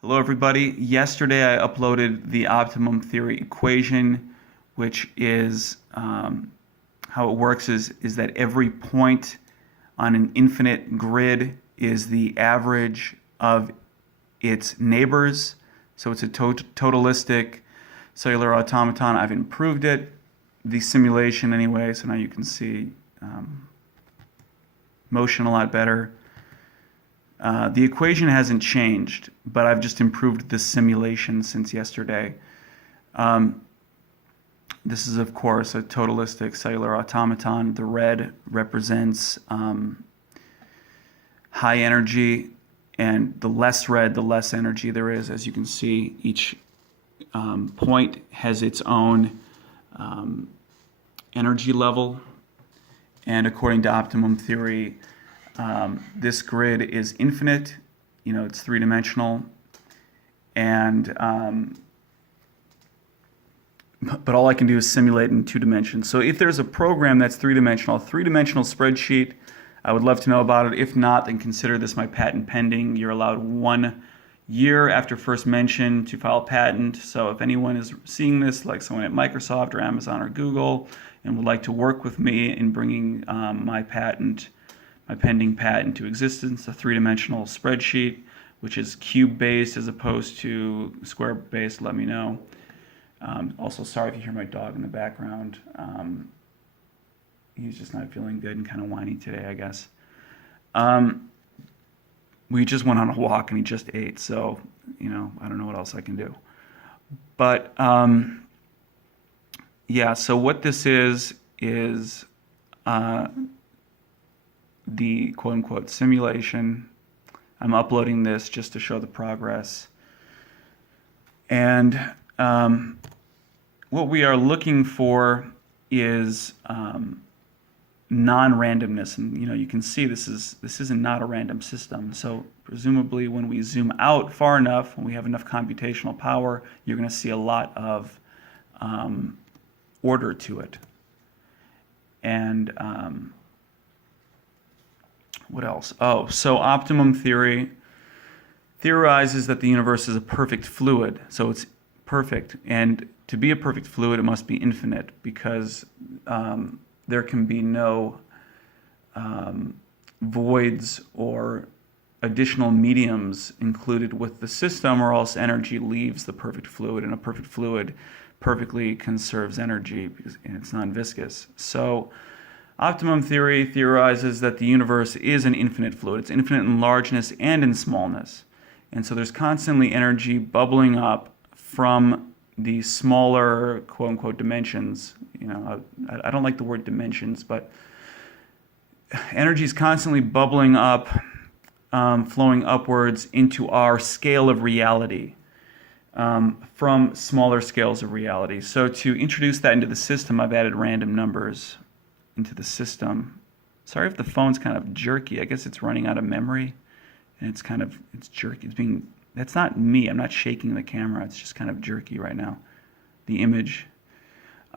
Hello everybody. Yesterday I uploaded the optimum theory equation, which is how it works is that every point on an infinite grid is the average of its neighbors. So it's a totalistic cellular automaton. I've improved it, the simulation anyway, so now you can see motion a lot better. The equation hasn't changed, but I've just improved the simulation since yesterday. This is, of course, a totalistic cellular automaton. The red represents high energy, and the less red, the less energy there is. As you can see, each point has its own energy level, and according to optimum theory, this grid is infinite, it's three-dimensional, and but all I can do is simulate in 2 dimensions. So if there's a program that's three-dimensional, a three-dimensional spreadsheet, I would love to know about it. If not, then consider this my patent pending. You're allowed 1 year after first mention to file a patent. So if anyone is seeing this, like someone at Microsoft or Amazon or Google, and would like to work with me in bringing my pending patent to existence, a three-dimensional spreadsheet, which is cube-based as opposed to square-based, let me know. Also, sorry if you hear my dog in the background. He's just not feeling good and kind of whiny today, I guess. We just went on a walk and he just ate, so, I don't know what else I can do. But, yeah, so what this is the quote-unquote simulation. I'm uploading this just to show the progress. And what we are looking for is non-randomness. And you can see this is not a random system. So presumably when we zoom out far enough, when we have enough computational power, you're going to see a lot of order to it. And what else? Oh, so optimum theory theorizes that the universe is a perfect fluid. So it's perfect. And to be a perfect fluid, it must be infinite, because there can be no voids or additional mediums included with the system, or else energy leaves the perfect fluid, and a perfect fluid perfectly conserves energy because it's non-viscous. So optimum theory theorizes that the universe is an infinite fluid. It's infinite in largeness and in smallness. And so there's constantly energy bubbling up from the smaller, quote-unquote, dimensions. I don't like the word dimensions, but energy is constantly bubbling up, flowing upwards into our scale of reality from smaller scales of reality. So to introduce that into the system, I've added random numbers into the system. Sorry if the phone's kind of jerky. I guess it's running out of memory, and it's jerky. That's not me. I'm not shaking the camera. It's just kind of jerky right now, the image.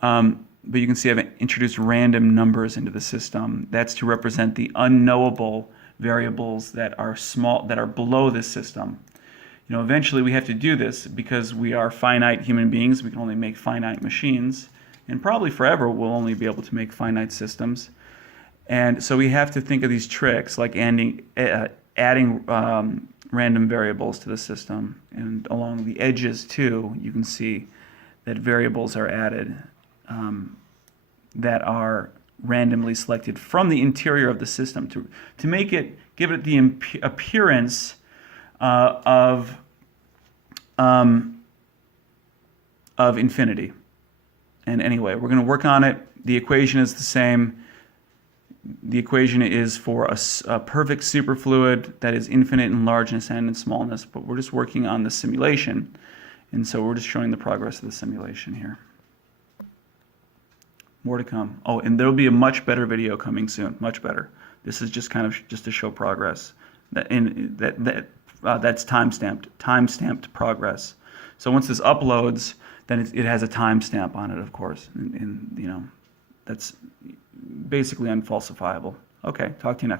But you can see I've introduced random numbers into the system. That's to represent the unknowable variables that are small, that are below this system. Eventually we have to do this because we are finite human beings. We can only make finite machines. And probably forever we'll only be able to make finite systems. And so we have to think of these tricks, like adding random variables to the system. And along the edges too, you can see that variables are added that are randomly selected from the interior of the system to give it the appearance of infinity. And anyway, we're going to work on it. The equation is the same. The equation is for a perfect superfluid that is infinite in largeness and in smallness, but we're just working on the simulation. And so we're just showing the progress of the simulation here. More to come. Oh, and there'll be a much better video coming soon, much better. This is just just to show progress. That's time-stamped progress. So once this uploads, then it has a timestamp on it, of course, and that's basically unfalsifiable. Okay, talk to you next time.